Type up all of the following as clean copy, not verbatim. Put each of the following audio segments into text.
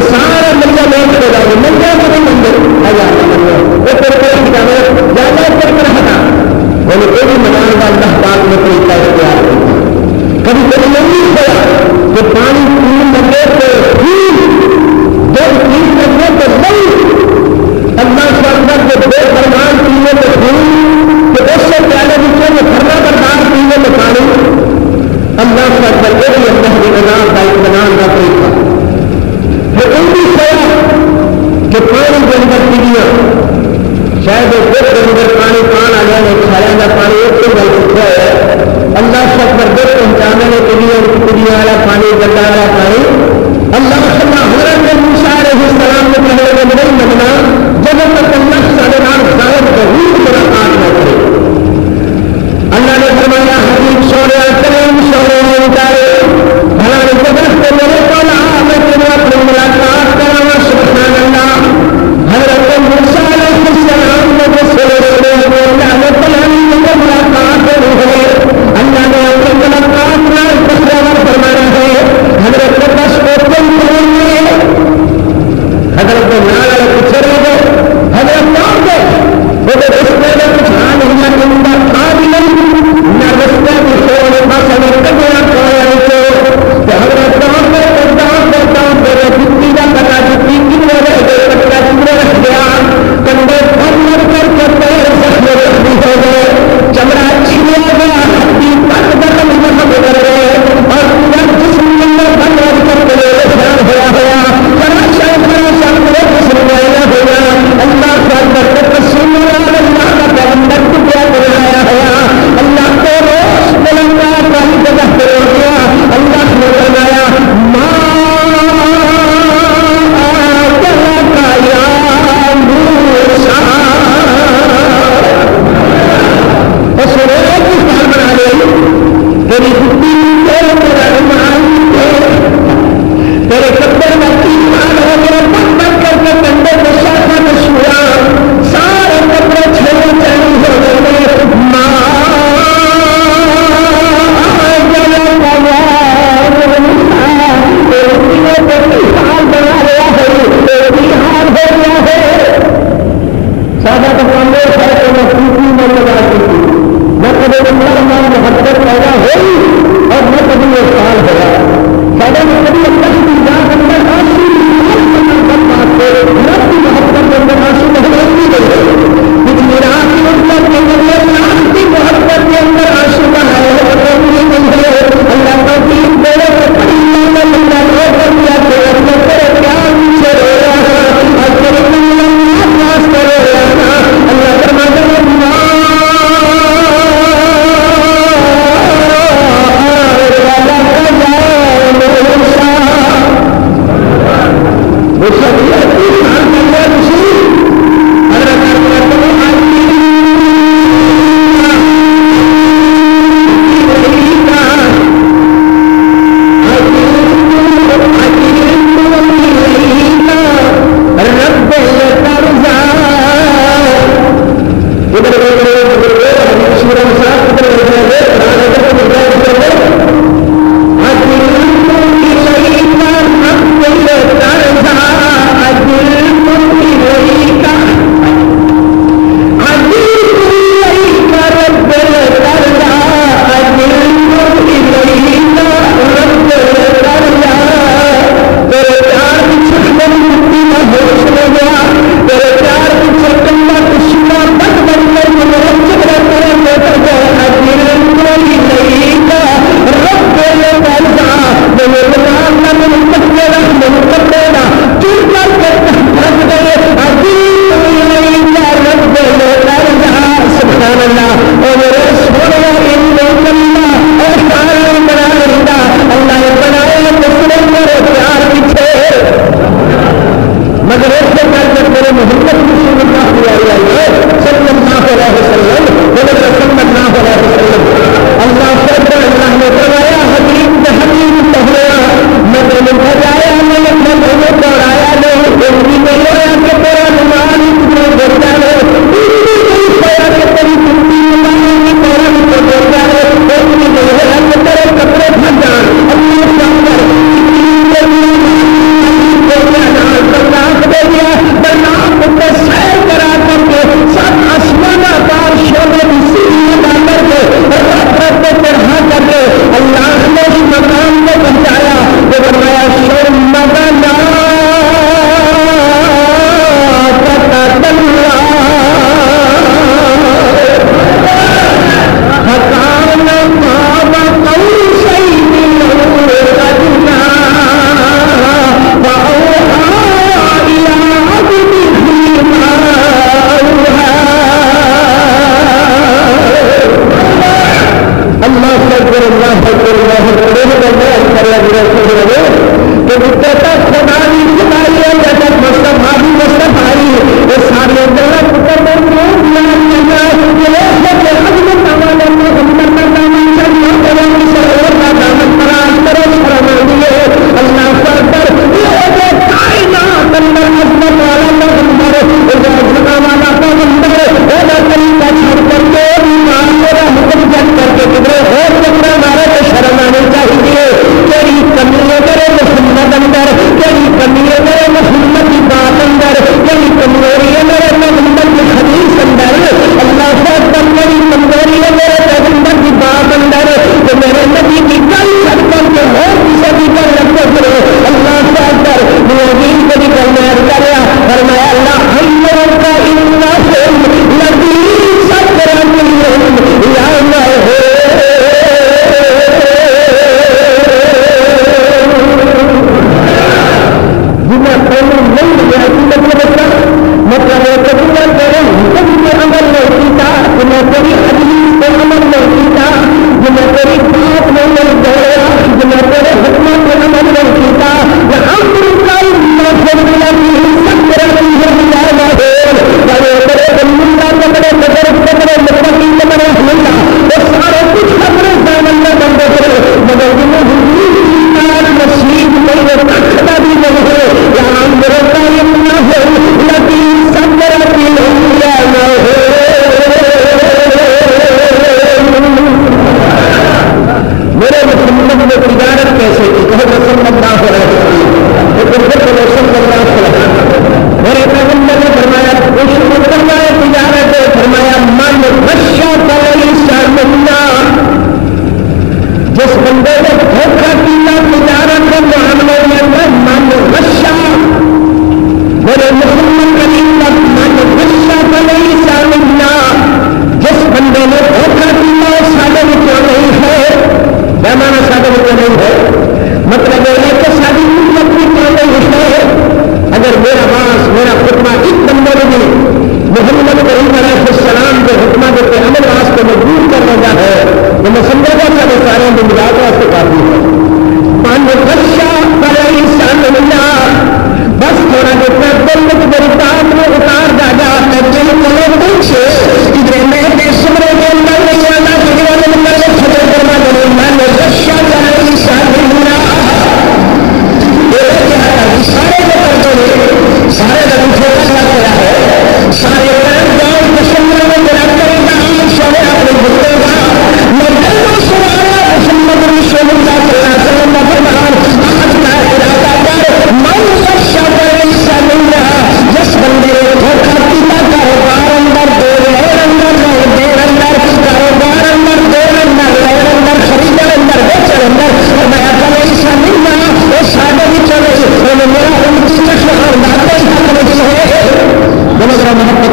سارا ملیا لوگ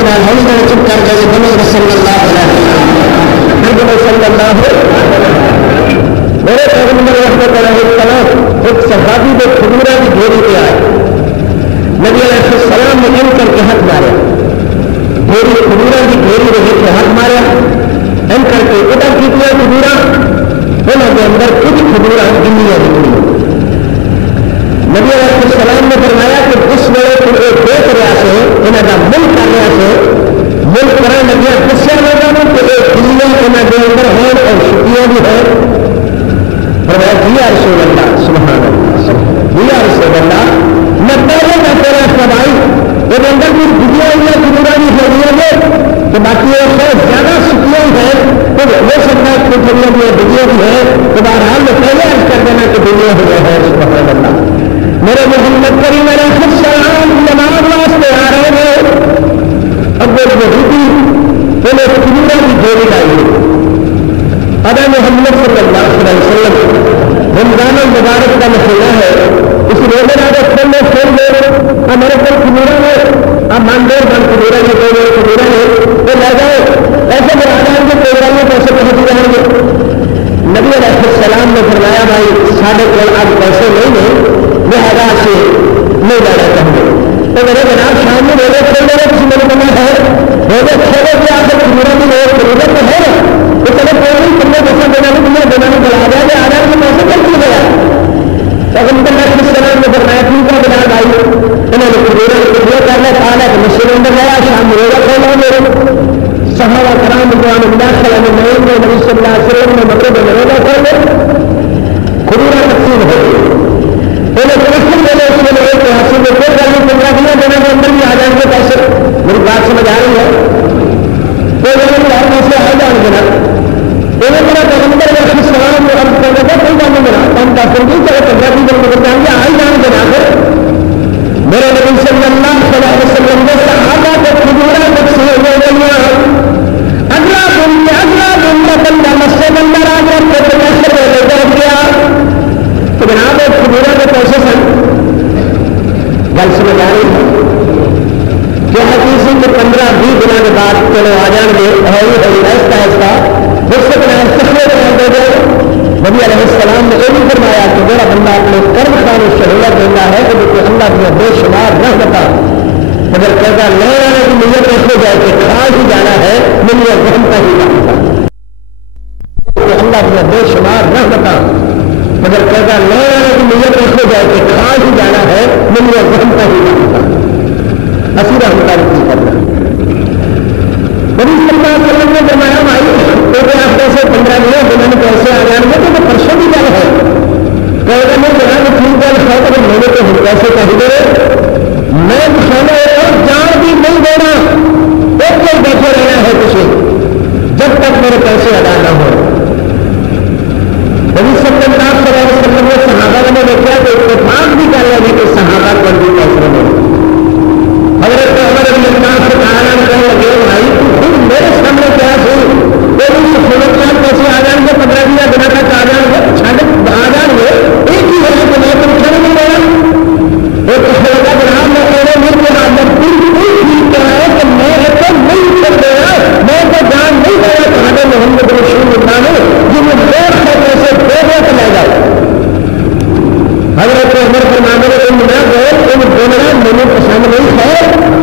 نال ہونی نال چپ کر گئے بولو صلی اللہ علیہ وسلم بولو صلی اللہ میرے پیغمبر رحمت علیہ السلام ایک صحابی کے کھجورا کی ڈھیری پہ آئے نبی علیہ السلام نے ان کر کے ہاتھ ماریا ڈھیری کھجورا کی ڈھیری رہے کے ہاتھ ماریا ان کر کے ادھر کی کھجورا انہوں کے اندر کچھ کھجورا گنیاں نکلی نبی علیہ السلام نے فرمایا کہ جس ویلے تم ایک دیکھ رہا سے انہوں کا ملک کر رہا سے ملک کرنے لگیا دسیا لوگوں کہ ایک دنیا انہوں کے اندر ہے اور چھٹیاں بھی ہے فرمایا جی یا رسول اللہ سبحان اللہ جی یا رسول اللہ میں پہلے کا تیرا سبائی وہ اندر بھی دنیا ہوئی کھجورا بھی ہو رہی ہے تو باقی ایک ہے زیادہ چھٹیاں ہیں تو ہو سکتا ہے کچھ دنیا بھی دنیا بھی ہے تو بہرحال میں پہلے عرض کر دینا کہ دنیا ہو رہا ہے سبحان اللہ میرے محمد کریم علیہ السلام نماز واسطے آ رہے ہیں اب وہ یہودی انہیں کھجورا کی ڈھیری لائی ادا محمد صلی اللہ علیہ وسلم رمضان المبارک کا مسئلہ ہے اس روزے راجستھان میں کھیل دے ہمارے پاس کھجورا ہے اب مان دو من کھجورا کے کوئی کھجورا ہے وہ لے جائے ایسے بنا جائیں گے پروگرام میں پیسے پہنچ جائیں گے نبی علیہ السلام نے فرمایا بھائی ساڑھے کو آج پیسے نہیں ہیں لہذا سے نہیں لانا چاہیے تو میرے جناب شام میں روزے کھیل رہے کسی میرے بنا ہے روزے کھیلے کے آپ کھجورا کی ضرورت تو ہے تو چلو کوئی نہیں تم نے پیسہ دینا نہیں تمہیں دینا نہیں بلا جائے گا آدھار کے پیسے کر دیا گیا پیغمبر علیہ السلام نے فرمایا ٹھیک ہے بنا بھائی انہوں نے کھجورا کی کرنا کھانا کہ مسجد اندر گیا شام میں روزہ کھیلا میرے صحابہ کرام رضوان اللہ صلی اللہ علیہ وسلم نبی صلی اللہ علیہ وسلم نے مکے میں روزہ کھولے کھجورا تقسیم ہو گئی انہیں پرسن دے اس میں ایک حاصل میں کوئی گل نہیں 15 دنوں دینے کے اندر بھی آ جائیں گے پیسے میری بات سمجھ آ رہی ہے کوئی گل نہیں ہر پیسے آ جائیں گے نا انہیں میرا پیغمبر علیہ السلام نے عرض کرنے کا کوئی کام نہیں ہم 10 دن کی چلے 15 دن میں جائیں گے آ ہی جائیں گے نا پھر میرے نبی صلی اللہ علیہ وسلم نے صحابہ کو کھجورا تقسیم ہو گئی اگلا دن میں بندہ مسجد اندر آ کر کے پیسے لے بیٹھ گیا تو جناب ایک کھجورا کے پیسے سن گل سمجھ آ رہی ہے کہ حدیث کے 15-20 دنوں کے بعد چلو آ جان گے ہوئی ہوئی ایسا ایسا جس سے بنا سکھے دے گئے نبی علیہ السلام نے یہ بھی فرمایا کہ میرا بندہ اپنے کرم خانے سہولت دینا ہے کہ جو اللہ کی بے شمار نہ بتا مگر کہتا لے آنے کی نیت رکھے جائے کہ کھا ہی جانا ہے ملیے ذہن کا ہی جانا اللہ کی بے شمار نہ بتا مگر کہتا لے آنے کی نیت رکھے جائے کہ کھا ہی جانا ہے ملیے ذہن کا ہی جانا اسی رحمتہ نہیں کرنا نبی صلی اللہ علیہ وسلم نے فرمایا بھائی تو آپ پیسے 15 دنوں میں پیسے آ جائیں گے تو پرسوں کی گل ہے کہ اگر میں جناب ٹھیک گل ہے تو میرے کو پیسے چاہیے میں کھانا جان بھی نہیں دینا ایک دن بیٹھے رہنا ہے کسی جب تک میرے پیسے ادا نہ ہو نبی صلی اللہ علیہ وسلم نے صحابہ نے دیکھا کہ اتفاق بھی کر لگے کہ صحابہ کو بھی پیسے ملے حضرت عمر رضی اللہ سے کہنے لگے بھائی خود میرے سامنے کیا پیسے آ جائیں گے 15 دنوں تک آ جائیں گے آ جائیں گے ایک ہی ہے کہ میں تم کھڑے نہیں رہا ایک کا جناب میں کہنے مل کے آدمی بالکل ٹھیک کہا ہے کہ میں تو نہیں کر دیا میں تو جان نہیں دیا تمہارے محمد رسول اللہ نے جنہیں دیر سے پیسے دے دے تو لے جاؤ حضرت عمر کے معاملے میں نہ گئے ان بولنا مجھے پسند نہیں ہے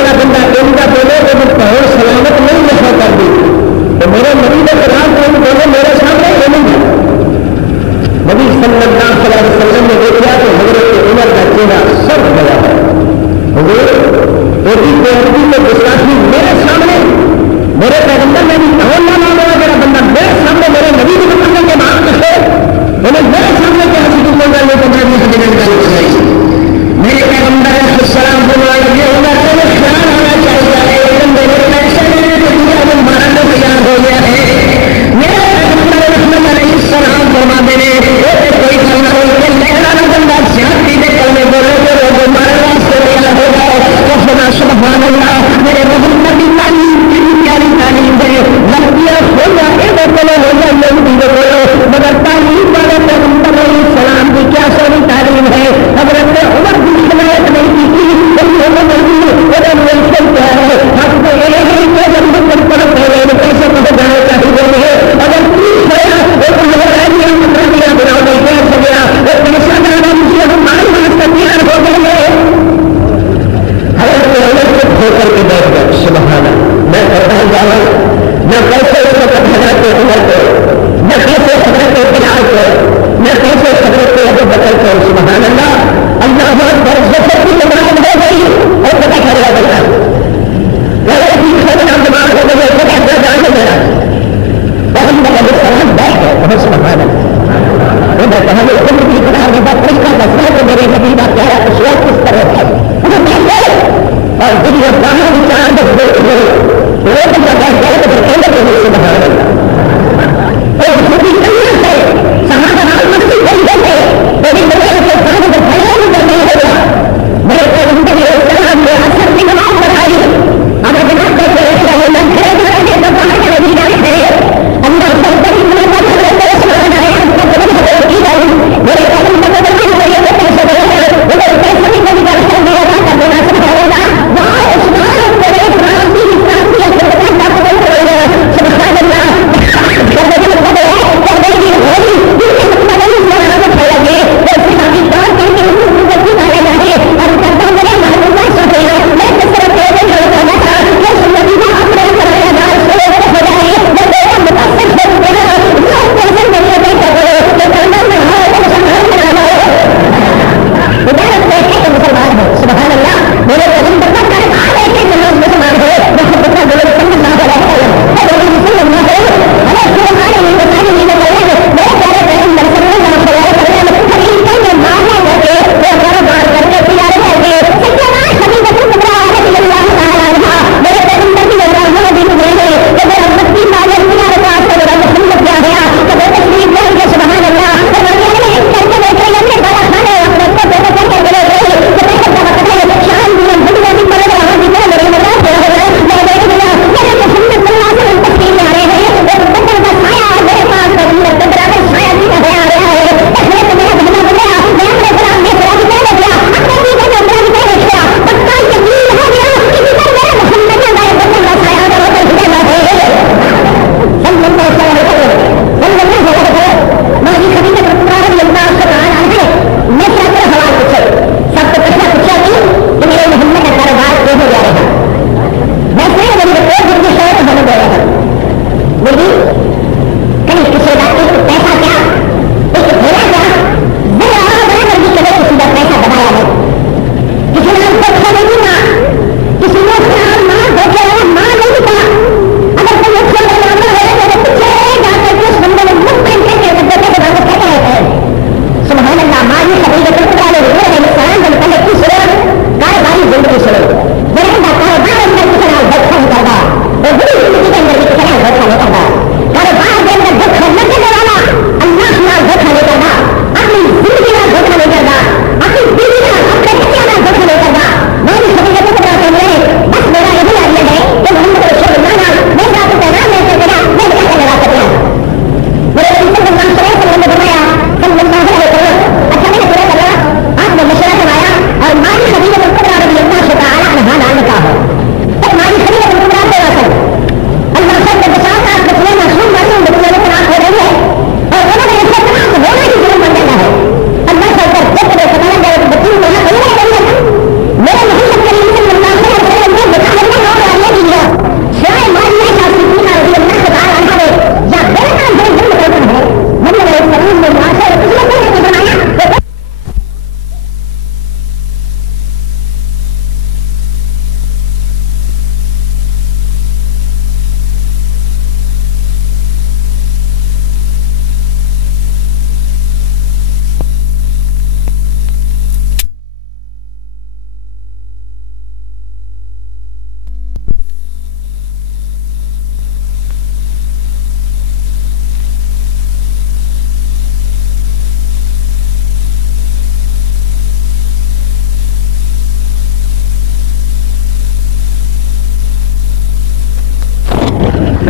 میرا بندہ ان کا بولے تو میں پہل سلامت نہیں نشا کر دی تو میرے نبی کے خلاف ان بولے میرے سامنے یہ نہیں ہے نبی صلی اللہ علیہ وسلم نے دیکھا کہ حضرت عمر کا چہرہ سب گیا ہے حضور کو گستاخی میرے سامنے میرے پیغمبر نے بھی کہو نہ مانگا میرا بندہ میرے سامنے میرے نبی کے مقدمے کے بعد کہے انہیں میرے سامنے کیا حسین کو گل کو میرے پیغمبر علیہ السلام کو یہ ہونا چاہیے خیال ہونا چاہیے میرے پیسے میرے تو دنیا میں مارنے تیار ہو گیا ہے میرے پیغمبر رحمت علیہ السلام فرما دینے کوئی کرنا ہو کہ میرا بندہ زیادتی کے کرنے بولے تو مارنے واسطے تیار ہو جاؤ تو سنا سبحان اللہ میرے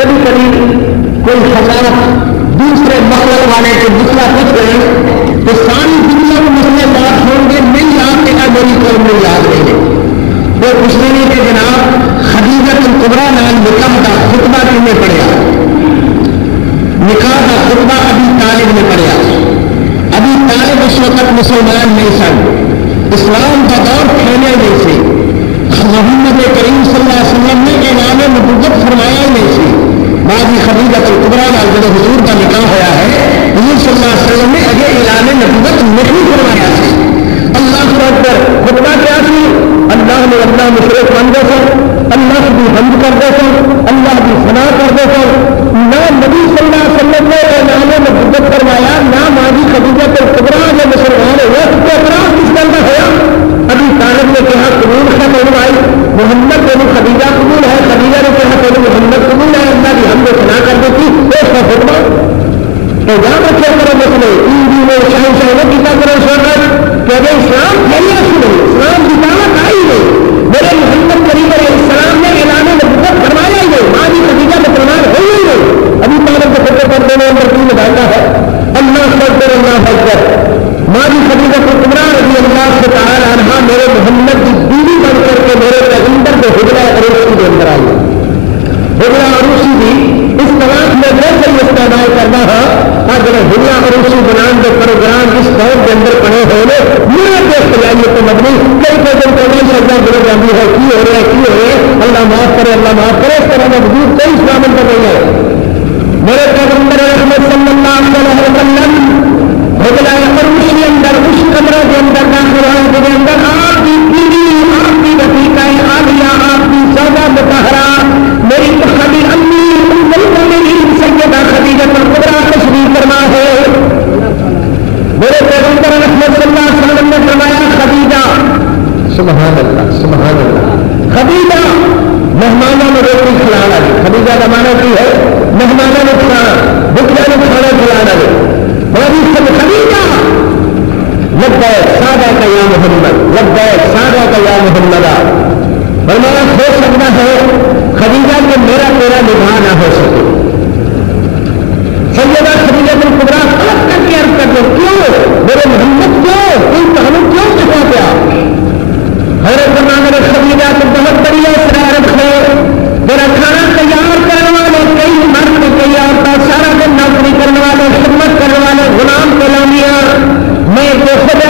کبھی کبھی کوئی حضرت دوسرے مخلوق والے کو دوسرا پوچھ رہے ہیں تو ساری دنیا میں مسئلے بات ہوں گے، نہیں یاد دینا میری قوم میں یاد رہیں گے. وہ پوچھ رہے ہیں کہ جناب خدیجہ الکبریٰ نام نکاح کا خطبہ کن نے پڑھا؟ نکاح کا خطبہ ابی طالب نے پڑھا. ابی طالب اس وقت مسلمان نہیں سن، اسلام کا دور پھیلے نہیں سے، محمد کریم صلی اللہ علیہ وسلم نے اعلان نبوت فرمایا نہیں سی. بعض خدیجہ الکبریٰ جب حضور کا نکاح ہوا ہے، حضور صلی اللہ علیہ وسلم نے اگے اعلان نبوت نہیں فرمایا سی. اللہ اکبر خطبہ کیا سی؟ اللہ نے اللہ مشرق بن دے سن، اللہ کی حمد کر دے سن، اللہ کی ثنا کر دے سن. نہ نبی صلی اللہ علیہ وسلم نے اعلان نبوت فرمایا، نہ ماضی خدیجہ الکبریٰ جو مسلمان ہوئے اس کو اعتراض کس طرح کا ہوا؟ ابھی طالب نے کہا قبول ہے میرے بھائی، محمد تیری خدیجہ قبول ہے، خدیجہ نے کہا تیری محمد قبول ہے، اللہ کی حمد ثنا کر دیتی. اس کا خطبہ تو یاد رکھے کرو مسئلے تین دن میں شاہی شاہی کیا کرو شہر کہ اگر اسلام پھیلیا نہیں، اسلام کی دعوت آئی نہیں، میرے محمد کریم علیہ السلام نے اعلان نبوت فرمایا ہی نہیں، ماضی خدیجہ مسلمان ہوئی ہی نہیں. ابھی طالب کے خطے پر دونوں اندر کی بتاتا ہے اللہ اکبر اللہ اکبر. ماضی خدیجہ الکبریٰ رضی اللہ سے تعالی عنہا میرے محمد کی بیوی بن کر کے میرے پیغمبر کو حجرہ عروسی کے اندر آئی. حجرہ عروسی بھی اس طرح میں ویسے ہی استعمال کرنا ہے اگر حجرہ عروسی بنان کے پروگرام اس دور کے اندر پڑے ہوئے میرے دیکھ کے آئیے تو مدنی کئی دن پہلے شردا بڑے جاتی ہے کی ہو رہا ہے کی ہو رہے ہیں، اللہ معاف کرے اللہ معاف کرے. اس طرح میں وجود کئی اسلام کر رہی ہے. میرے پیغمبر رحمت صلی اللہ علیہ وسلم حجرہ عروسی اندر اس کمرے کے اندر داخل ہونے کے اندر آپ کی بیوی، آپ کی رفیقہ عالیہ، آپ کی زوجہ مطہرہ میری خدی امی ام المؤمنین سیدہ خدیجہ الکبریٰ تشریف فرما ہے. میرے پیغمبر رحمت صلی اللہ علیہ وسلم نے فرمایا خدیجہ، سبحان اللہ سبحان اللہ، خدیجہ مہمانوں میں روٹی کھلانا دی. خدیجہ کا معنی کی ہے مہمانوں میں کھلانا، بھوکوں میں کھانا کھلانا دی. خدیجہ لبیک سادہ کا یا محمد، لبیک سادہ کا یا محمد. فرمایا ہو سکتا ہے خدیجہ کہ میرا تیرا نبھا نہ ہو سکے. سیدہ خدیجہ الکبریٰ خاص کر کے عرض کر دو کیوں میرے محمد کیوں ان کہانوں کیوں کہا گیا؟ حضرت فرمایا خدیجہ تو بہت بڑی شرارت ہے، تیرا کھانا تیار کرنے والے کئی مرد کئی عورتیں سارا دن نوکری کرنے والے خدمت کرنے والے غلام غلامیاں، میں جو خود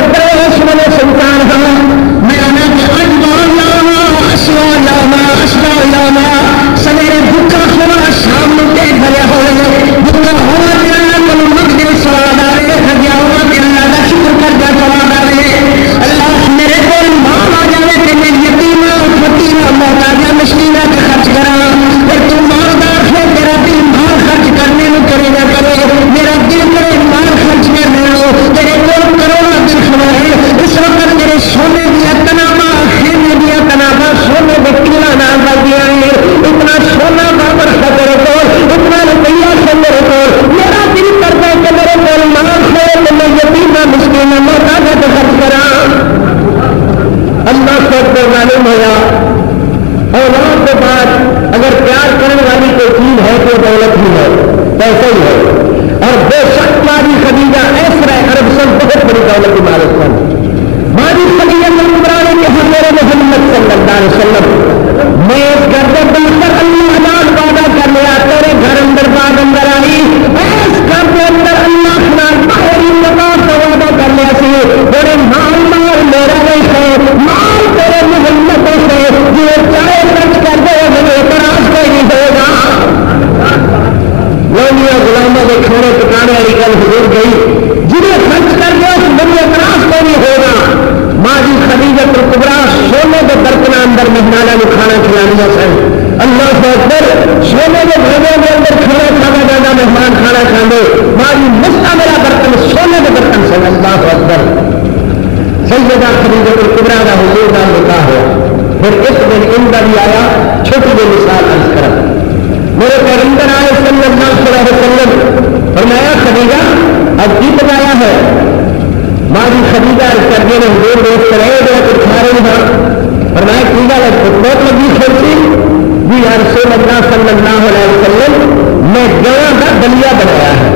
میں سلطان ہوں، میں سویرے بھوکا ہوا شام کے بھرے ہوئے بھوکا ہوا مقدر سواد آ رہے ہزیا ہوا کہ اللہ کا شکر کر دیا سواد آ رہے. اللہ میرے کو مال آ جائے کہ میں یتیمہ فقیرہ محتاجہ مسکینہ کا خرچ کرا، پھر تم مالدار ہے تیرا دل مال خرچ کرنے میں کرے نہ کرے، میرا دل کرے مال خرچ کرنے لو. تیرے کو کروڑا دل خبر ہے اس وقت میرے سونے دیا تنابہ خیمے دیا تنابہ سونے کے قلعہ نام کر دیا ہے، اتنا سونا بابر ہے تیرے کو، اتنا روپیہ ہے میرے کو. میرا دل کرتا ہے کہ میرے کو مال ہے تو میں یتیمہ مسکینہ محتاجہ کو خرچ کرا. اللہ سے معلوم ہوا اولاد کے بعد اگر پیار کرنے والی کوئی چیز ہے تو دولت ہی ہے، پیسہ ہی ہے. اور بے شک ماضی خدیجہ ایسا عرب سے بہت بڑی دولت کی مالک بن. ماضی خدیجہ الکبریٰ نے کہا میرے محمد صلی اللہ علیہ وسلم میں اس گھر سے بڑھ کر اللہ جان وعدہ کر لیا تیرے گھر اندر بعد اندر آئی اس گھر کے اندر اللہ خلال باہری مقام کا وعدہ کر لیا سی بڑے مال مال میرا نہیں ہے، مال تیرے محمد سے جو چاہے خرچ کر دے مجھے اعتراض کوئی نہیں ہوگا. لونیا غلاموں کے کھانے پکانے والی گل حضور گئی جنہیں خرچ کر دیا مجھے اعتراض کوئی نہیں ہوگا. ماضی خدیجہ الکبریٰ سونے کے برتن اندر مہمانوں کو کھانا کھلانا سن. اللہ اکبر سونے کے بھگوں کے اندر کھانا کھانا جانا مہمان کھانا کھانے ماضی مستا میرا برتن سونے کے برتن سے. اللہ اکبر سیدہ خدیجہ الکبریٰ کا حضور کا نکاح ہوا. پھر ایک دن ان کا بھی آیا چھوٹی جو مثال عرض کرا. میرے پیغمبر آئے صلی اللہ علیہ وسلم فرمایا خدیجہ اب کی بتایا ہے؟ ماضی خدیجہ کرنے میں حضور دوست کرے جو کچھ کھا رہے ہیں فرمایا کی گل ہے بہت لگی کھیلتی جی یا رسول اللہ صلی اللہ علیہ وسلم میں گاں کا دلیا بنایا ہے.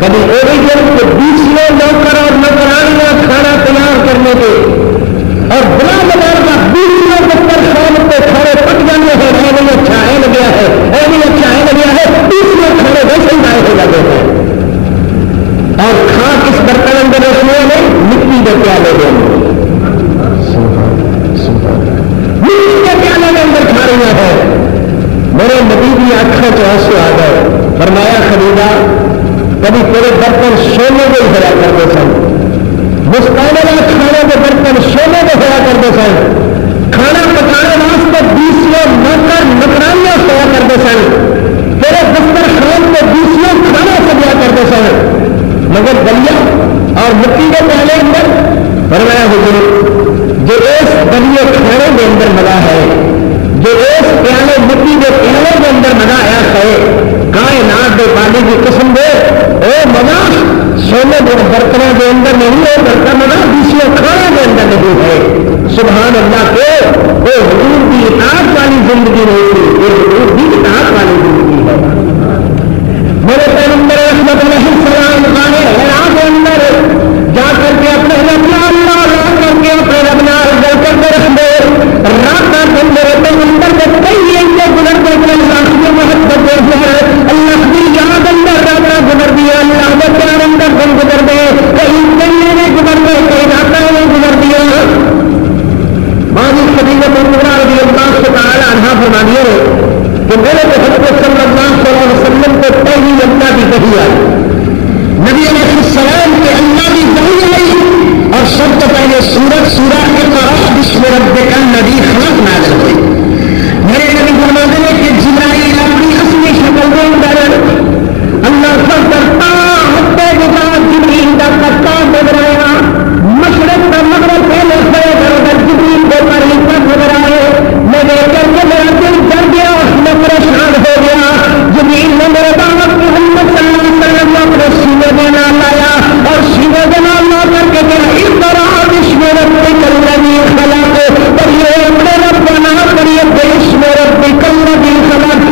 کبھی اوریجن کے 20 نوکر اور نوکرانیاں کھانا تیار کرنے کے اور بلا بازار کا 20 بستر شام پہ کھڑے پٹ جانے ہیں. نہیں اچھا ہے لگیا ہے, نہیں اچھا ہے لگیا ہے. 20 کھڑے ویسے ہی آئے ہو جاتے ہیں اور کھا کس برتن اندر رکھنے میں مٹی کے پیالے دیں مٹی کے پیالے کے اندر کھا رہی ہے. میرے نبی کی آنکھوں سے آنسو آ گئے. فرمایا خریدا کبھی تیرے برتن سونے میں ہوا کرتے سن, مستقبل کھانے کے برتن سونے میں ہوا کرتے سن, کھانا پکانے واسطے 20 نوکر نوکرانیاں سوا کرتے سن, تیرے بستر خان میں 20 کھانا سجا کرتے سن, مگر دلیا اور مٹی کے پیالے اندر. فرمایا حضور جو اس دلیے کھانے کے اندر مزہ ہے, جو اس پیالے مٹی کے پیالے کے اندر مزہ آیا ہے, کائنات کے پانی کی قسم دے اے مزہ سونے کے برتنوں کے اندر نہیں ہے, برتن مزہ 20 کھانے کے اندر نہیں ہے. سبحان اللہ کے وہ حضور کی اطاعت والی زندگی نہیں تھی, یہ حضور کی اطاعت والی زندگی ہے. میرے پیغمبر رحمت علیہ السلام خانے حیران کے اندر جا کر کے اپنے ربنا اللہ لا کر کے اپنے ربنا جل کر کے رکھ دے. رات کا دن میرے پیغمبر کے کئی ایسے گزرتے کے اللہ کی محبت دیتے ہیں, اللہ کی یاد اندر راتاں گزر دیا, اللہ کے پیار اندر دن گزر دے, کئی مہینے میں گزر دے, کئی راتوں میں گزر دیا. ماضی خدیجہ الکبریٰ رضی اللہ تعالی عنہا فرماتی ہے کہ میرے محبت صلی اللہ علیہ وسلم کو پہلی اللہ کی وحی آئی, نبی علیہ السلام کے اللہ کی وحی آئی اور سب سے پہلے سورہ اقرأ بسم ربک الذی خلق نازل ہوئی. میرے نبی فرماتے ہیں کہ جبرائیل اپنی اصلی شکل کے اندر اللہ سب کرتا ہفتے کے بعد جبریل کا کرتا نظر آیا, مشرق کا مغرب پہلے سے اگر جبریل کو قریب تک نظر آئے, میں دیکھ کر کے میرا دل ڈر گیا, میں پریشان ہو گیا. جبریل نے میرے دعوت محمد صلی اللہ علیہ وسلم اپنے سینے میں نام لایا اور سینے میں نام لا کر کے کہا اقرأ بسم ربک الذی خلق, اور یہ اپنے رب کا نام کریے بسم ربک الذی خلق.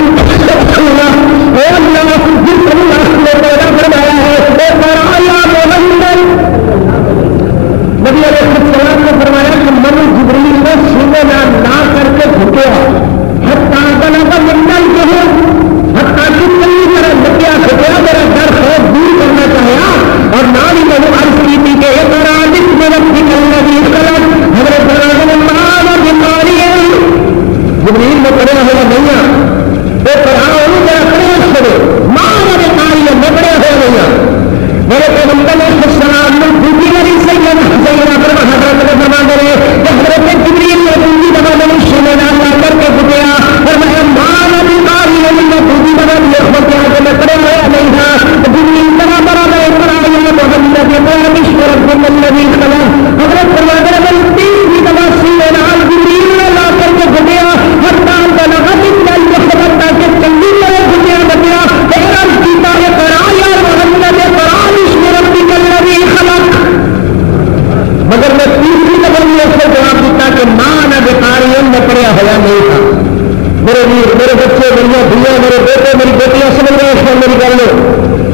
اے اللہ جس اللہ نے پیدا فرمایا ہے اقرأ یا محمد. نبی علیہ السلام نے فرمایا کہ من جبریل نے سینے میں لا کر کے جھکیا حتیٰ بلغ منزل کے حتیٰ کہ کئی طرح لگیا جھکیا, میرا ڈر خوف دور کرنا چاہیا اور نام ہی میں نے عرض کی تھی کہ اقرأ بسم ربک الذی خلق. حضرت فرمایا بیماری جبریل میں پڑے ہوا نہیں وہ پڑھاؤ میرا پریش کرے ماں بیماری میں پڑے ہوا نہیں. میرے پیغمبر علیہ السلام نے دوسری باری سیدنا حضرت نے فرما دے کہ حضرت جبریل نے دوسری دفعہ میں سینے نام لا کر کے پوچھا اور میں ماں بیماری میں دوسری دفعہ میں پڑے ہوا نہیں تھا. جبریل بڑا بڑا محمد بسم ربک الذی خلق. حضرت فرماتے ہیں تیسری دفعہ سینے نام جبریل نے لا کر کے پوچھا حتیٰ بلغ منزل کے کہ چنگی طرح پوچھا بتیا تیرا کیتا اقرأ یا محمد اقرأ بسم ربک الذی خلق. مگر میں تیسری دفعہ میں اس کو جواب دیتا کہ ماں نہ بیکاری میں پڑیا ہوا نہیں تھا. میرے بچے میری بھیا میرے بیٹے میری بیٹیاں سمجھ رہے ہیں میری گل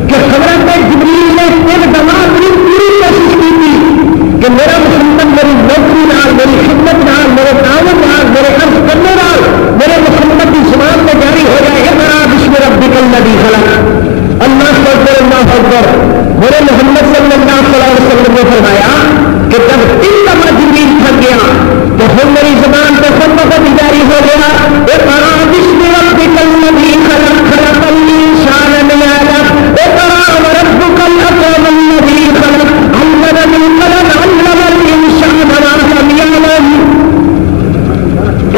کہ حضرت جبریل نے ایک دفعہ اپنی پوری کوشش کی تھی کہ میرا محمد میری نوکری نال میری خدمت نال میرے تعاون نال میرے عرض کرنے نال میرے محمد کی زبان میں جاری ہو جائے اقرأ بسم ربک الذی خلق. اللہ اکبر. میرے محمد صلی اللہ علیہ وسلم نے فرمایا کہ جب 3 دفعہ جبریل تھک گیا تو پھر میری زبان پہ خود بخود جاری ہو گیا اقرأ بسم ربک الذی خلق خلق الانسان من علق اقرأ وربک الاکرم الذی خلق علم بالقلم علم الانسان ما لم يعلم.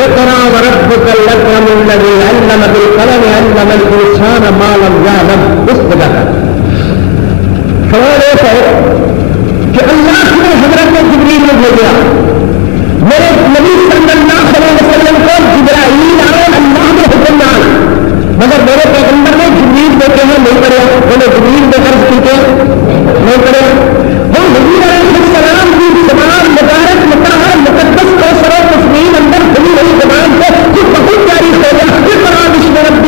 اقرأ وربک الاکرم الذی علم بالقلم علم الانسان ما لم يعلم. اس جگہ سوال ایک ہے کہ اللہ نے حضرت جبریل نے بھیجا, میرے نبی صلی اللہ علیہ وسلم کو جبرائیل آئے اللہ کے حکم نال, مگر میرے پیغمبر نے جبریل دیتے ہیں نہیں کرے, میں نے جبریل دے کر کیتے نہیں کرے. وہ حضور علیہ السلام کی زبان مبارک مطہر مقدس کو سر و تسلیم اندر کھلی ہوئی زبان سے کچھ بہت جاری ہو گیا اقرأ بسم ربک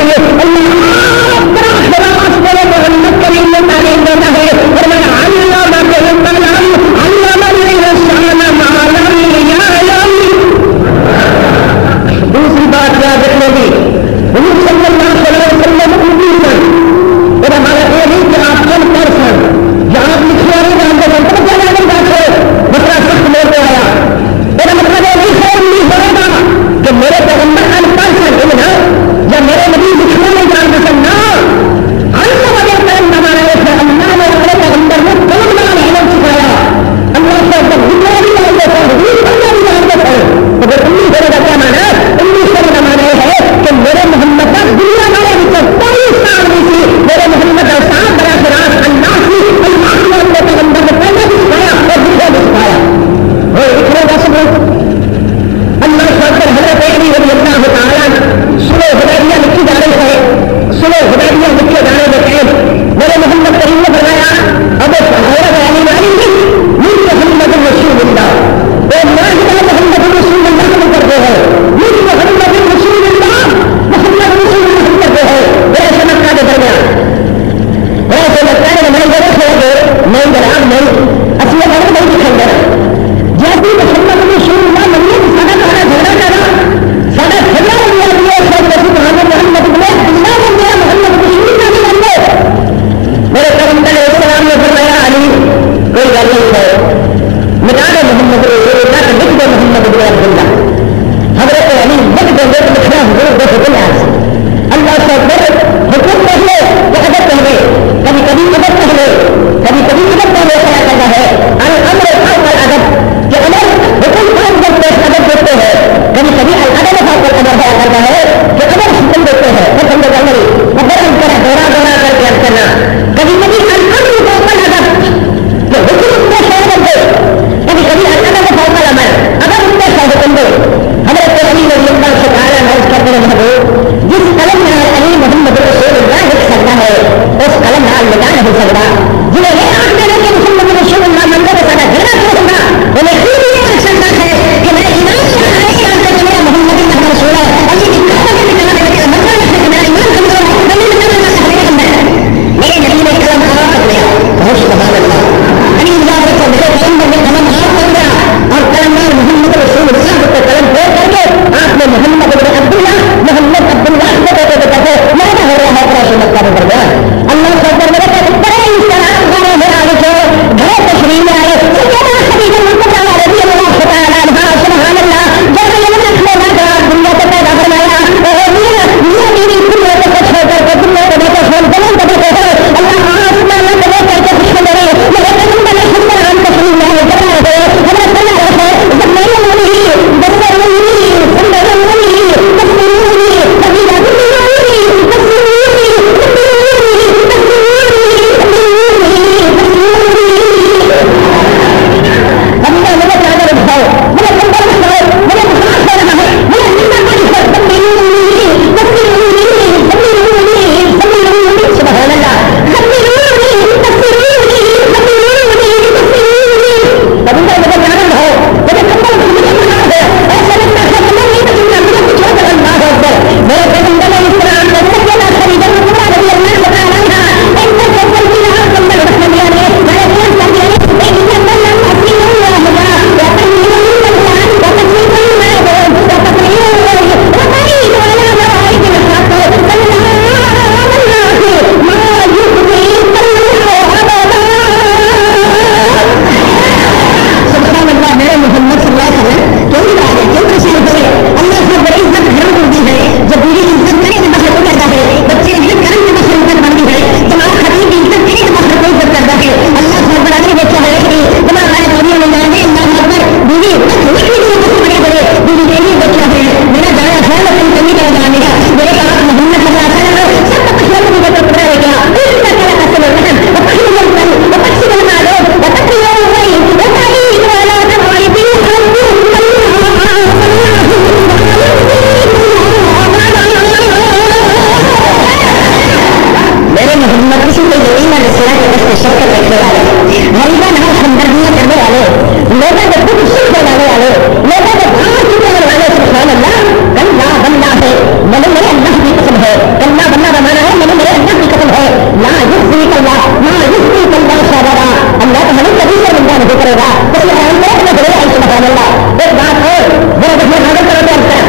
چاہیے. اللہ خلاص بولے محمد کریم نے تعلیم دیتا ہے اور میں علامہ کے کلام علامہ الانسان ما لم يعلم. دوسری بات یاد رکھنے کی حضور صلی اللہ علیہ وسلم کی اور ہمارا یہ نہیں کہ آپ کم پرسن یا آپ لکھنے نہیں جانتے ہیں تو کیا جانیں جاتے مسئلہ سخت موڑ پہ آیا. میرا مطلب یہ نہیں خیر نہیں ہوئے گا کہ میرے پیغمبر ان پرسن یا میرے نبی لکھنے نہیں جانتے سن نہ اللہ وجہ کرم ہمارا ہے اللہ نے ہمارے پیغمبر میں کون بڑا علم سکھایا. اللہ سے جب دنیا بھی جانتے تھے حضور بننا بھی جانتے تھے تو پھر امی سے کا کیا مانا امی سے کا مانا یہ ہے کہ میرے محمد کا دنیا والے کوئی سال نہیں تھی میرے محمد کا ساتھ بڑا فراس اللہ کی اللہ نے اپنے پیغمبر نے پہلے بھی سکھایا اور دوسرے بھی سکھایا. اور اتنے کا سب اللہ پر حضرت علی رضی اللہ تعالیٰ سلو حدیبیہ لکھی جا رہی ہے. سلو حدیبیہ لکھے جانے کے ٹائم میرے محمد کریم نے فرمایا اب حضرت علی والی مجھ محمد رسول اللہ اور میں محمد رسول اللہ نہیں کرتے ہیں مجھ محمد رسول اللہ محمد رسول اللہ کرتے ہیں. ایسے مکہ کے درمیان ایسے لگتا ہے کہ میں جگہ چھوڑ دے میں جناب نہیں اصل میں نہیں دکھائی دے رہا جیسے محمد رسول اللہ نہیں سارا سارا جھگڑا کرا سارا جھگڑا ہو گیا محمد محمد رسول اللہ نہیں بنتے. میرے پیغمبر علیہ السلام نے فرمایا علی کوئی گل نہیں ہے مٹا دے محمد رسول اللہ کہ لکھ دے محمد بن عبد اللہ. حضرت علی لکھ دیں گے تو لکھنا حضور کے حکم ہے اللہ سے اکبر حکم پہلے یا ادب پہلے کبھی کبھی ادب پہلے کبھی کبھی ادب پہلے کیا کرنا ہے الامر فوق الادب کہ امر حکم قائم کرتے ہیں ادب دیتے ہیں کبھی کبھی الادب فوق الادب ہوا کرتا ہے کہ امر حکم دیتے ہیں حکم دے جانے اگر ہم کریں دورہ دورہ کر کے کرنا کبھی کبھی الامر فوق الادب کہ حکم اپنے شہر دے کبھی کبھی الادب فوق الامر اگر اپنے شہر حکم دے. حضرت علی رضی اللہ سے تعالیٰ عرض کرتے ہیں جس قلم میں علی محمد رسول اللہ لکھ سکتا ہے اس قلم نال لگا نہیں سکتا. جنہیں یہ آج میں نے کہ محمد رسول اللہ منظر سے سارا جھگڑا کیوں ہوگا انہیں خود یہ کر سکتا ہے کہ میں ایمان سے آئے کہ آپ کا میرا محمد رسول ہے علی کی قلم میں لکھنا ہے کہ منظر ہے کہ میرا ایمان کمزور ہے میں نے منظر میں سکھنے کا ہے میرے نبی نے قلم آپ کر لیا بہت سبحان اللہ علی اللہ رکھو میرے پیغمبر نے قلم آپ کر دیا اور قلم نال محمد رسول اللہ کو قلم پھیر کر کے آپ نے محمد بن عبداللہ محمد عبداللہ کو کہتے میں نہ ہو رہا ہے پورا سمجھ کر گیا. اللہ سے میرے پاس بڑے اللہ بننا بنانا ہے میرے اللہ کی قسم ہے لا یخزیک اللہ لا یخزیک اللہ شابرا اللہ تو ہمیں کبھی سے بندہ نہیں کرے گا اس لیے ہم لوگ میں بڑے ایسے بتا دوں گا ایک بات ہے وہ دیکھنے حاضر کرو تو اچھا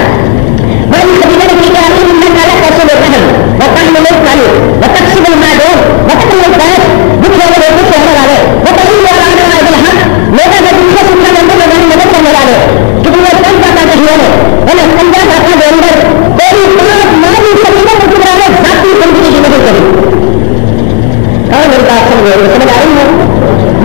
میں اس قبیلے نے کی کہ آپ نے کالا کیسے لیتے ہیں وہ کام میں لوگ چالو وہ تقسیم المعدوم وہ تقسیم الفیس دکھ والے لوگوں سے ہونے والے وہ کہیں لوگ آنے والے الحق لوگوں کے دوسرے سننا لوگوں میں میری مدد کرنے والے کتنی وہ کم کا کہیے انہیں سمجھا جاتا ہے اندر کوئی بات مانی قبیلے میں گزرا ہے ذاتی زندگی کی مدد کری کون ان کا اثر ہوئے سمجھ آ رہی ہے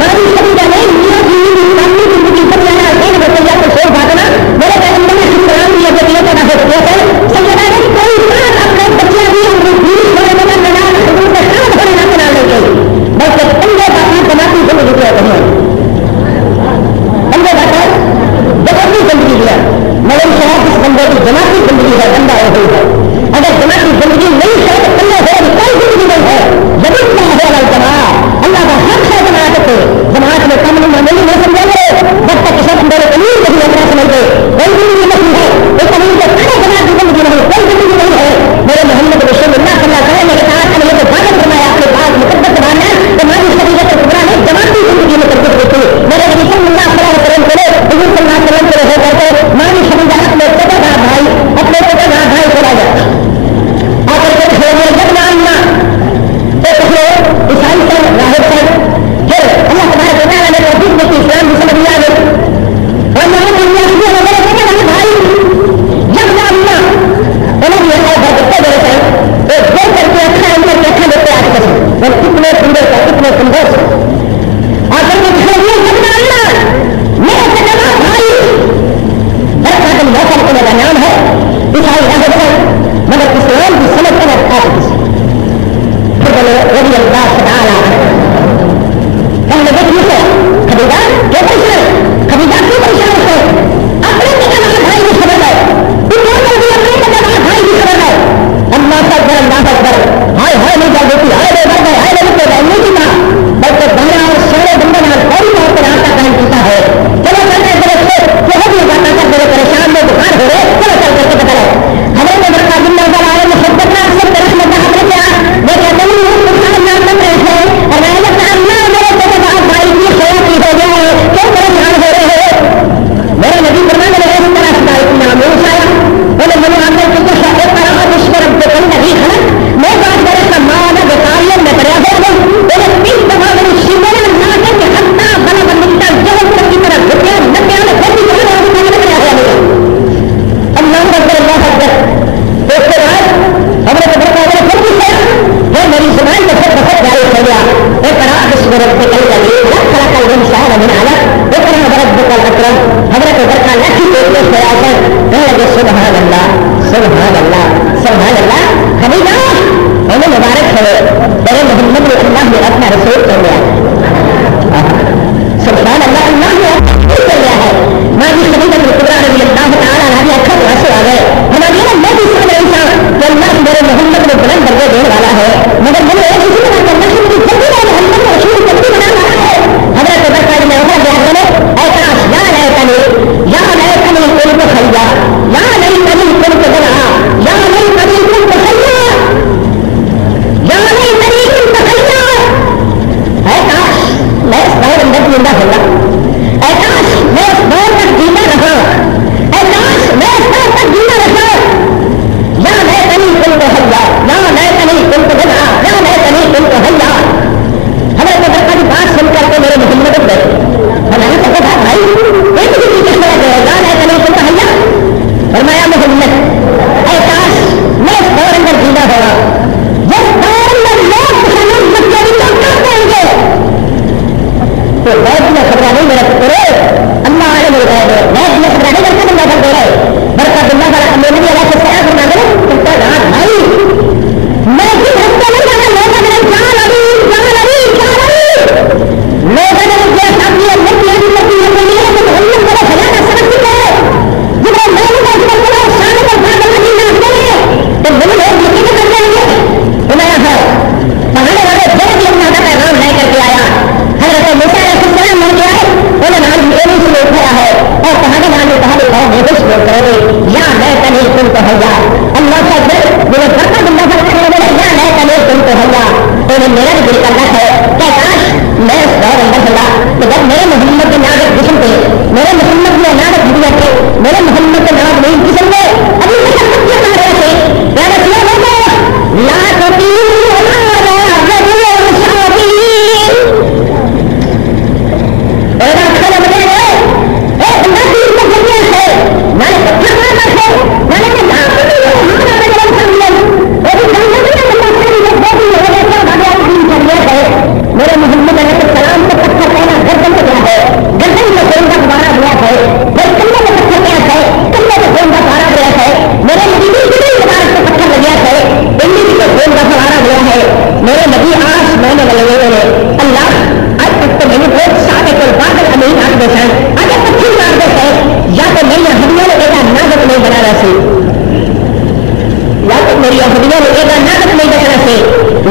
مانی قبیلہ نہیں میاں کی سامنے زندگی پر جانا دین بچیا کو سوچ بھاگنا میرے پیغمبر نے شکران دیا کہ یہ تو نہ ہے سمجھا نہیں کوئی بات اپنے بچے بھی بیس ہونے میں نہ حضور کے خاص ہونے نہ بنا لیں گے بلکہ پنجے باتیں جماعتی زندگی کے ہوتے ہیں پنجے باتیں جماعتی زندگی ہے مگر شہر جس بندے کی جماعتی زندگی ہے بندہ ہو گئی ہے اگر جماعتی زندگی نہیں ہے تو پنجے ہو کوئی زندگی نہیں ہے ضرور نہ ہے جماعت اللہ کا حق ہے جماعت کو جماعت میں کم معمولی نہ سمجھیں گے جب تک کسی بندے کو امیر نہیں اپنا سمجھ گے کوئی زندگی نہیں ہے ایک امیر کے کھڑے جماعت کی زندگی نہیں کوئی زندگی نہیں ہے میرے محمد رسول اللہ صلی اللہ علیہ وسلم نے کہا کہ یہ واضح فرمایا اپنے بعد مقدس زبان ہے کہ ماں اس طریقے سے قبرا نے جماعتی زندگی میں تربیت دیتی میرے نبی صلی اللہ علیہ وسلم کو حضور صلی اللہ علیہ وسلم کو رہے کرتے ماں نے سمجھا اپنے پتہ بھائی اپنے پتہ بھائی چلا جاتا آ کر کے ہو گیا جب نہ ایک عیسائی سے راہب سے پھر اللہ تبارک و تعالیٰ نے توفیق دی کہ اسلام بھی سمجھ لیا گیا اور میں نے میرے پتہ بھائی جب نہ انہیں یہ ہے بہت بڑے سے ایک دیر کر کے اچھا اندر کے اچھا دیتے آتے ہیں وہ کتنے سندر کا کتنے سندر سے آ کر کے یہ جب نہ میرے پتہ بھائی درخت موسم کا میرا نام ہے عیسائی راہب ہے مگر اسلام کی سمجھ کر رکھا رضی اللہ تعالیٰ پہلے دیکھیے سے خدیجہ کیوں پریشان خدیجہ کیوں پریشان ہے اپنے پتہ بھائی بھی خبر ہے بھی اپنے پتہ بھائی بھی خبر ہے اللہ اکبر ہائے ہائے نہیں جا دیتی ہائے لے بڑھ گئے ہائے لے بڑھ گئے نہیں جیتا بلکہ بہرا اور سارے بندے نال فوری طور پر آتا قائم کیتا ہے چلو چلتے چلے کہ ہو بھی جاتا کر میرے پریشان میں بخار ہو رہے چلو چل کر کے پتہ ہے حضرت برکا دن نظر آئے محبت نہ اکثر رحمت نہ حضرت کیا میں کہتا ہوں سبحان اللہ بن رہے ہیں اور میں کہتا ہوں میرے پتہ بھائی کی خیالی ہو گیا ہے کیوں پریشان ہو رہے ہیں میرے نبی فرمان نے اس طرح سے نام آیا انہوں نے اندر کی کچھ ایک طرح اس پر بند نہیں ہے میں بات کرے کا مانا بتالیہ میں کریا ہو گئی انہیں 3 دفعہ میری شیمر نہ کر کے حتہ بنا بنتا جہاں تک کی طرح گھٹیا نکیا نے پھر بھی کرا اور میں کریا ہوا اللہ اکبر اللہ اکبر اس کے بعد ہم نے خبر پا پھر بھی کیا وہ میری زبان میں پھر بہت جاری ہو گیا ایک طرح اس ورد سے کل لگی خلا کل دن شاہد من عالم ایک طرح برد بکل اکرم حضرت برکا لاکھی دیکھنے سے آسان کہنے لگے سبحان اللہ سبحان اللہ سبحان اللہ خدیجہ انہیں مبارک ہے میرے محمد اللہ نے اپنا رسول کر لیا سبحان اللہ اللہ نے کر لیا ہے ماں جی خدیجہ الکبریٰ رضی اللہ تعالیٰ عنہ اکھا تو ایسے آ گئے ہماری نا میں بھی سمجھ رہی تھا کہ اللہ میرے محمد میں بلند درجے دینے والا ہے مگر مجھے ایک اسی طرح کرنا کہ مجھے جلدی میں محمد میں رسول جلدی بنا رہا ہے حضرت برکا نے عمر جہاں نے اے کاش یا لے کنی کن کو خلیا یا نہیں کنی کن کو بنا یا نہیں کنی کن کو خلیا یا نہیں کنی کن کو خلیا اے کاش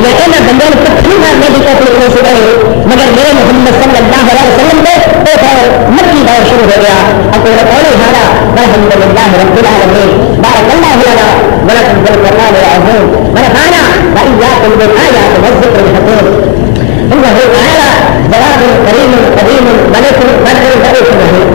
یا یہاں بندے پتھر مارنے کی تکلیف نہیں سی رہی، مگر میرے محمد صلی اللہ علیہ وسلم کے مکی دور شروع ہو گیا. اقول قولی ھذا والحمد للہ رب العالمین. بارک اللہ لنا ولکم فی القرآن العظیم ونفعنا وإیاکم بالآیات والذکر الحکیم. انه تعالی جواد کریم قدیم ملک بر رؤوف رحیم.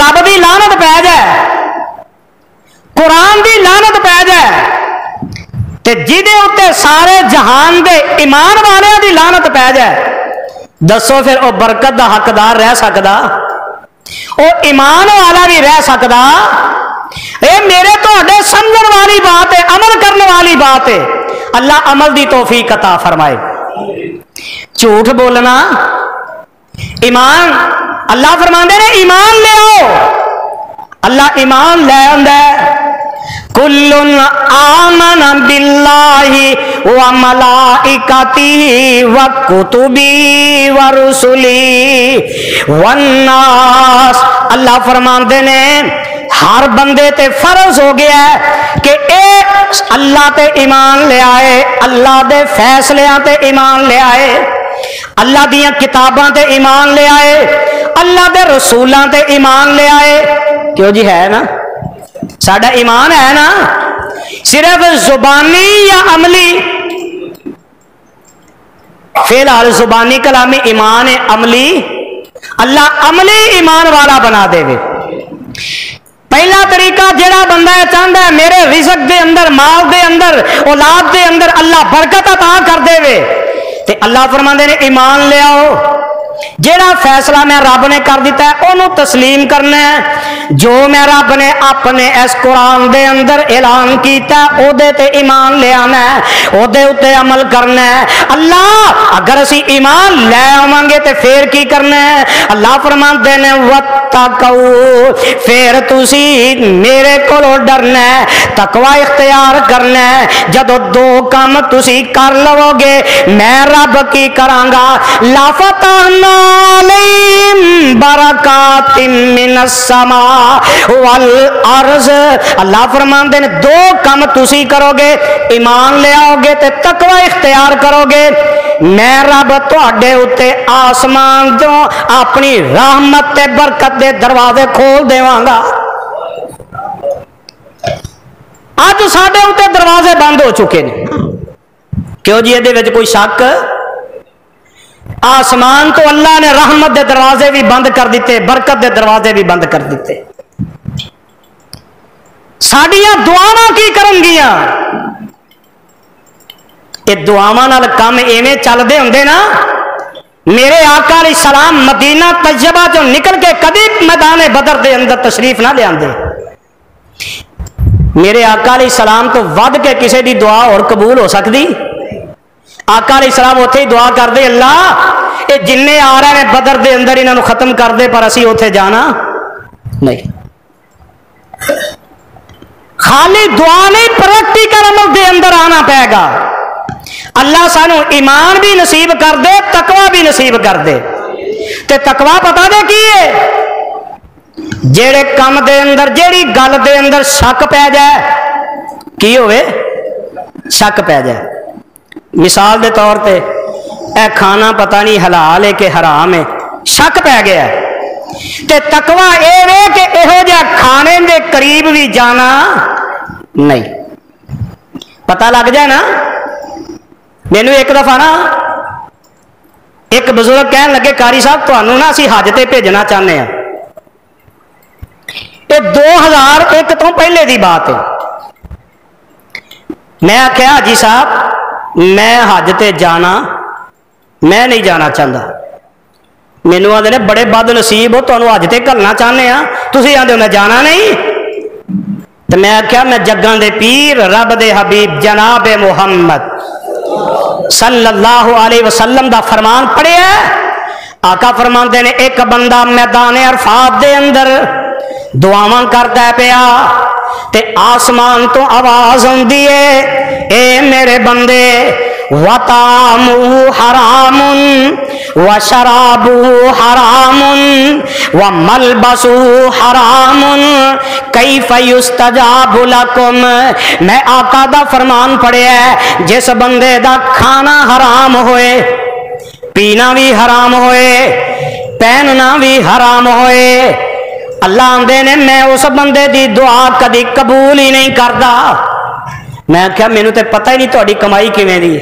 رب دی لعنت پی جائے، قرآن دی لعنت پی جائے، تے جہدے اتنے سارے جہان دے ایمان والے دی لعنت پی جائے، دسو پھر وہ برکت دا حقدار رہ سکدا؟ وہ ایمان والا بھی رہ سکدا؟ اے میرے تواڈے سمجھن والی بات ہے، عمل کرنے والی بات ہے. اللہ عمل دی توفیق عطا فرمائے. جھوٹ بولنا ایمان، اللہ فرماندے نے ایمان لے آؤ، اللہ ایمان لے آندا ہے. کل آمن باللہ و ملائکتہ و کتبہ و رسلہ والناس. اللہ فرماندے نے ہر بندے تے فرض ہو گیا ہے کہ اے اللہ تے ایمان لے آئے، اللہ دے فیصلیاں تے ایمان لے آئے، اللہ دیاں کتاباں تے ایمان لے آئے، اللہ دے رسولاں تے ایمان لے آئے. کیوں جی ہے نا ساڈا ایمان ہے نا، صرف زبانی یا عملی؟ فی الحال زبانی کلامی ایمان ہے، عملی اللہ عملی ایمان والا بنا دے گے. پہلا طریقہ جڑا بندہ چاہتا ہے میرے رزق دے اندر، مال دے اندر، اولاد دے اندر اللہ برکت عطا کر دے وے، تے اللہ فرماندے نے ایمان لے آؤ. جیڑا فیصلہ میں رب نے کر دیتا ہے انہوں تسلیم کرنا ہے. جو میں رب نے اپنے اس قرآن دے اندر اعلان کیتا ہے او دے تے ایمان لے آنا ہے، او دے اتے عمل کرنا ہے. اللہ اگر اسی ایمان لے آواں گے تے پھر کی کرنا ہے؟ اللہ فرماندے نے وَاتَّقُوا، پھر تسی میرے کولوں ڈرنا ہے، تقوی اختیار کرنا ہے. جدو دو کام تسی کر لو گے میں رب کی کراں گا، لَفَتَحْنَا عَلَيْهِمْ بَرَكَاتٍ مِّنَ السَّمَاءِ وَالْأَرْضِ. اللہ فرماندے نے دو کام تسی کرو گے، ایمان لے آؤ گے تے تقوی اختیار کرو گے، میں رب تواڈے اوتے آسمان تو اپنی رحمت تے برکت دے دروازے کھول دیواں گا. اج ساڈے اوتے دروازے بند ہو چکے نے. کیوں جی یہ کوئی شک؟ آسمان تو اللہ نے رحمت دے دروازے بھی بند کر دیتے، برکت دے دروازے بھی بند کر دیتے. ساڈیاں دعاواں کی کرن گیاں؟ یہ دعاواں نال کام ایویں چلدے ہوندے نا میرے آقا علیہ السلام مدینہ طیبہ جو نکل کے کبھی میدان بدر دے اندر تشریف نہ لے آندے. میرے آقا علیہ السلام تو ود کے کسی دی دعا اور قبول ہو سکتی؟ آقا علیہ السلام اتنے ہی دعا کر دے اللہ یہ جن آ رہے ہیں بدر دے اندر انہوں ختم کر دے پر اسی اتنے جانا نہیں. خالی دعا نہیں پریکٹیکل عمل دے اندر آنا پائے گا. اللہ سانو ایمان بھی نصیب کر دے تقوی بھی نصیب کر دے. تے تقوی پتا دے کی ہے؟ جیڑے کام دے اندر جیڑی گل دے اندر شک پہ جائے کی ہوئے شک پہ جائے. مثال دے طور پہ اے کھانا پتہ نہیں حلال ہے کہ حرام ہے شک پہ گیا ہے تے تقوی اے وے کہ یہو جہا کھانے دے قریب بھی جانا نہیں. پتہ لگ جائے نا. مینو ایک دفعہ نا ایک بزرگ کہن لگے قاری صاحب تمہوں نا اسی حج تے بھیجنا چاہتے ہیں. یہ 2001 تو پہلے دی بات ہے. میں آخیا حاجی صاحب میں حج تے جانا میں نہیں جانا چاہتا. مینو آدھے بڑے بد نصیب ہو تمہیں حج تے گھلنا چاہتے ہیں تھی آدھے میں جانا نہیں. تو میں آخیا میں جگاں دے پیر رب دے حبیب جناب محمد صلی اللہ علیہ وسلم دا فرمان پڑھیا. آقا فرماندے نے ایک بندہ میدان عرفات دے اندر دعاواں کردا پیا تے آسمان تو آواز آندی ہے اے میرے بندے وطعامہ حرام وشرابہ حرام وملبسہ حرام کیف یستجاب لکم. میں آقا دا فرمان پڑھیا ہے جس بندے دا کھانا حرام ہوئے پینا بھی حرام ہوئے پہننا بھی حرام ہوئے اللہ آندے نے میں اس بندے دی دعا کدی قبول ہی نہیں کردا. میں کہا مینوں تے پتہ ہی نہیں تہاڈی کمائی کیویں دی.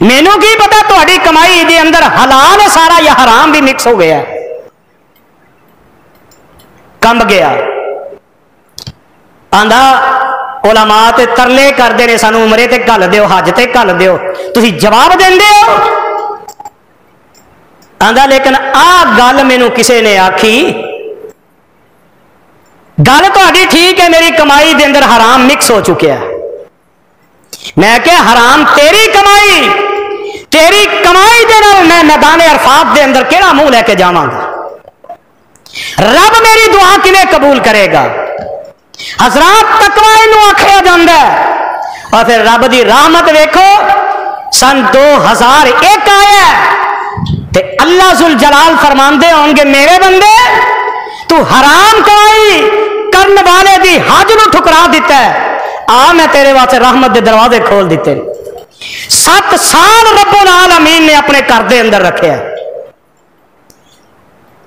مینوں کی پتا تہاڈی کمائی دے اندر حلال ہے سارا یا حرام بھی مکس ہو گیا کمب گیا. آندا علماء تے ترلے کردے نے سانو عمرے تے گل دیو حج تے گل دیو تسی جواب دیندے ہو. آندا لیکن آ گل مینوں کسے نے آکھی گل تہاڈی ٹھیک ہے میری کمائی دے اندر حرام مکس ہو چکیا ہے. میں کہ حرام تیری کمائی دے نال میں میدان عرفات دے اندر کیڑا منہ لے کے جاواں گا. رب میری دعا کیویں قبول کرے گا؟ حضرات تقوی نو آکھیا جاندا ہے. اور پھر رب دی رحمت ویکھو سن 2001 آیا تے اللہ ذوالجلال فرماندے ہون گے میرے بندے تو حرام کمائی کرن والے دی حج نو ٹھکرا دیتا ہے آ میں تیرے واسطے رحمت دے دروازے کھول دیتے. 7 سال رب العالمین نے اپنے گھر دے اندر رکھے.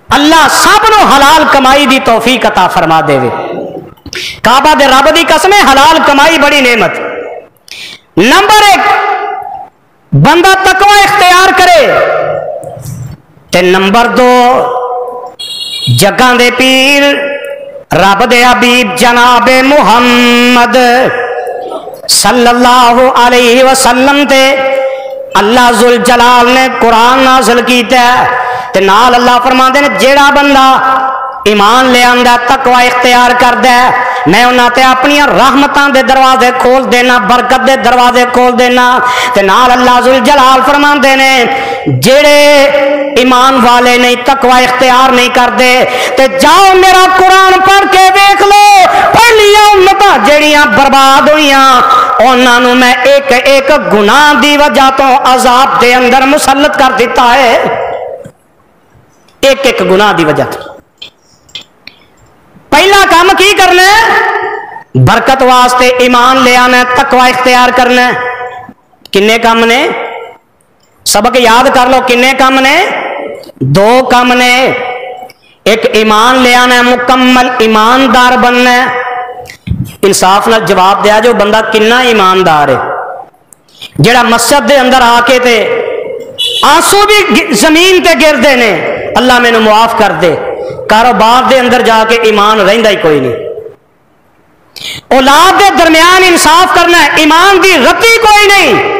اللہ سب نو حلال کمائی دی توفیق عطا فرما دے. کعبہ دے رب دی قسم حلال کمائی بڑی نعمت. نمبر 1 بندہ تقوی اختیار کرے تے نمبر 2 جگاں دے پیر رب دے حبیب جناب محمد صلی اللہ علیہ وسلم تے اللہ ذوالجلال نے قرآن نازل کیتا ہے تے نال اللہ فرماندے نے جیڑا بندہ ایمان لے آندا تقوی اختیار کردا ہے میں انہاں تے اپنی رحمتاں دے دروازے کھول دینا برکت دے دروازے کھول دینا تے نال اللہ ذوالجلال فرماندے نے جیڑے ایمان والے نہیں تقوی اختیار نہیں کردے تے جاؤ میرا قرآن پڑھ کے دیکھ لو پہلیاں امتاں جڑیاں برباد ہوئیاں انہاں نو میں ایک ایک گناہ دی وجہ تو عذاب دے اندر مسلط کر دیتا ہے. ایک ایک گناہ دی وجہ تو پہلا کام کی کرنا ہے برکت واسطے ایمان لے آنا تقوی اختیار کرنا. کنے کام نے سبق یاد کر لو کنے کام نے 2 کام نے. ایک ایمان لے آنا مکمل ایماندار بننا. انصاف نال جواب دیا جو بندہ کنا ایماندار ہے جڑا مسجد دے اندر آ کے تے آنسو بھی زمین تے گردے نے اللہ مینو معاف کر دے کاروبار دے اندر جا کے ایمان رہندا ہی کوئی نہیں. اولاد دے درمیان انصاف کرنا ہے ایمان دی رتی کوئی نہیں.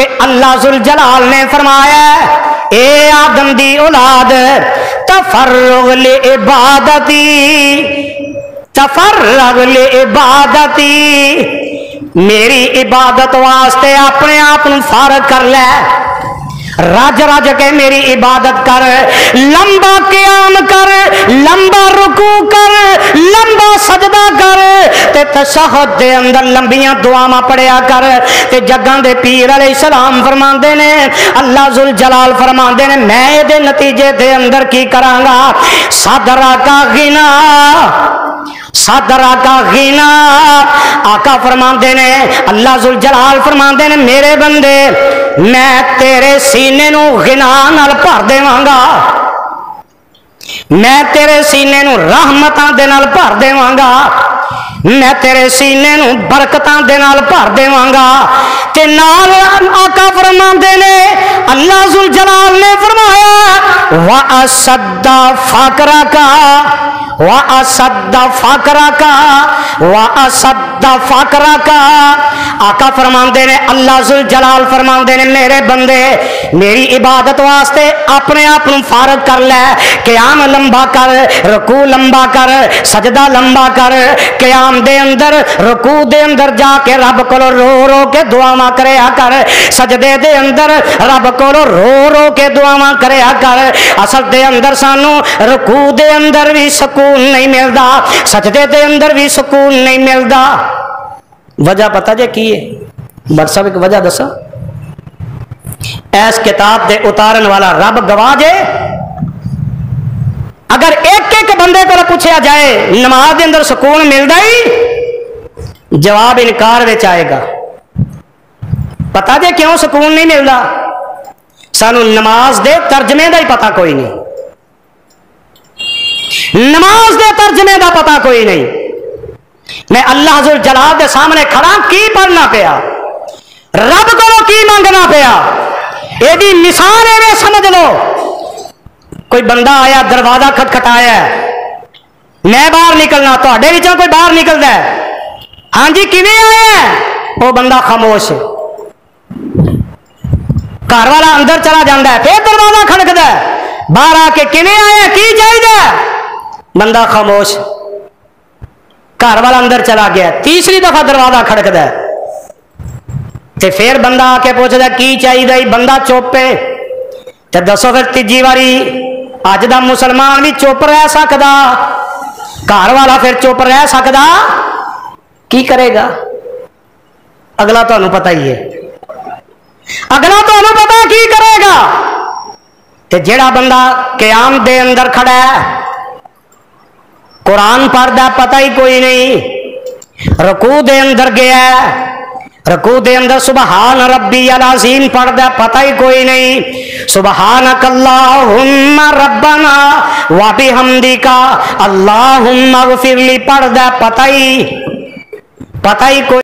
کہ اللہ ذل جلال نے فرمایا اے آدم دی اولاد تفرغ لعبادتی، تفرغ لعبادتی، میری عبادت واسطے اپنے آپ فارغ کر لے، رج رج کے میری عبادت کر، لمبا قیام کر، لمبا رکوع کر، لمبا سجدہ کر، تے تشہد دے اندر لمبیاں دعاواں پڑھیا کر۔ تے جگاں دے پیر علیہ السلام فرماندے نے، اللہ ذل جلال فرماندے نے میں دے نتیجے دے اندر کی کراں گا، صدرہ کا غنا، صدرہ کا غنا، آقا فرماندے نے، اللہ ذل جلال فرماندے نے میرے بندے میں تیرے سینے نو غنا نال بھر دیواں گا، میں تیرے سینے نو رحمتاں دے نال بھر دیواں گا، میں تیرے سینے نو برکتاں دے نال بھر دیواں گا۔ تے نال آقا فرماندے نے، اللہ ذل جلال نے فرمایا وَأَسَدَّ فَقْرَكَ وَأَسَدَّ فَقْرَكَ وَأَسَدَّ فَقْرَكَ، آقا فرماندے نے، اللہ ذل جلال فرماندے نے میرے بندے میری عبادت واسطے اپنے آپ فارغ کر لے، قیام لمبا کر، رکوع لمبا کر، سجدہ لمبا کر، قیام دے اندر رکوع دے اندر جا کے رب کو رو رو کے دعاواں کریا کر، سجدے دے اندر رب کو رو رو کے دعاواں کریا کر۔ اصل دے اندر سانو رکوع دے اندر بھی سکون نہیں ملدا، سجدے دے اندر بھی سکون نہیں ملدا، وجہ پتہ جے کی ہے؟ بٹ صاحب ایک وجہ دسا، ایس کتاب دے اتارن والا رب گواہ جے، اگر ایک ایک بندے کو پوچھا جائے نماز دے اندر سکون ملدا ہی، جواب انکار وچ آئے گا۔ پتہ جے کیوں سکون نہیں ملدا؟ سانو نماز دے ترجمے دا ہی پتہ کوئی نہیں، نماز دے ترجمے دا پتہ کوئی نہیں۔ میں اللہ ذل جلال دے سامنے کھڑا کی پڑھنا پیا، رب کو کی مانگنا پیا، یہ بھی مثال ہے سمجھ لو۔ کوئی بندہ آیا دروازہ کھٹکھٹایا ہے، میں باہر نکلنا، تواڈے وچوں کوئی باہر نکلدا ہے، ہاں جی کیویں آیا ہے؟ وہ بندہ خاموش ہے، گھر والا اندر چلا جاتا ہے، پھر دروازہ کھڑکدا ہے، باہر آ کے کیویں آیا کی چاہیے؟ بندہ خاموش، گھر والا اندر چلا گیا، تیسری دفعہ دروازہ کھڑکدا ہے، تے پھر بندہ آ کے پوچھدا کی چاہیے؟ بندہ چپ ہے، تے دسو پھر تیجی واری اج دا مسلمان بھی چپ رہ سکدا؟ گھر والا پھر چپ رہ سکدا؟ کی کرے گا؟ اگلا تانوں پتہ ہی ہے، اگلا تانوں پتہ کی کرے گا۔ تے جیڑا بندہ قیام دے اندر کھڑا ہے، قرآن پڑھدا پتہ ہی کوئی نہیں، رکوع دے اندر گیا ہے، رکوع دے اندر سبحان ربی العظیم پڑھدا پتہ ہی کوئی نہیں، سبحانک اللہم ربنا وبحمدک اللہم اغفر لی پڑھدا پتہ ہی کوئی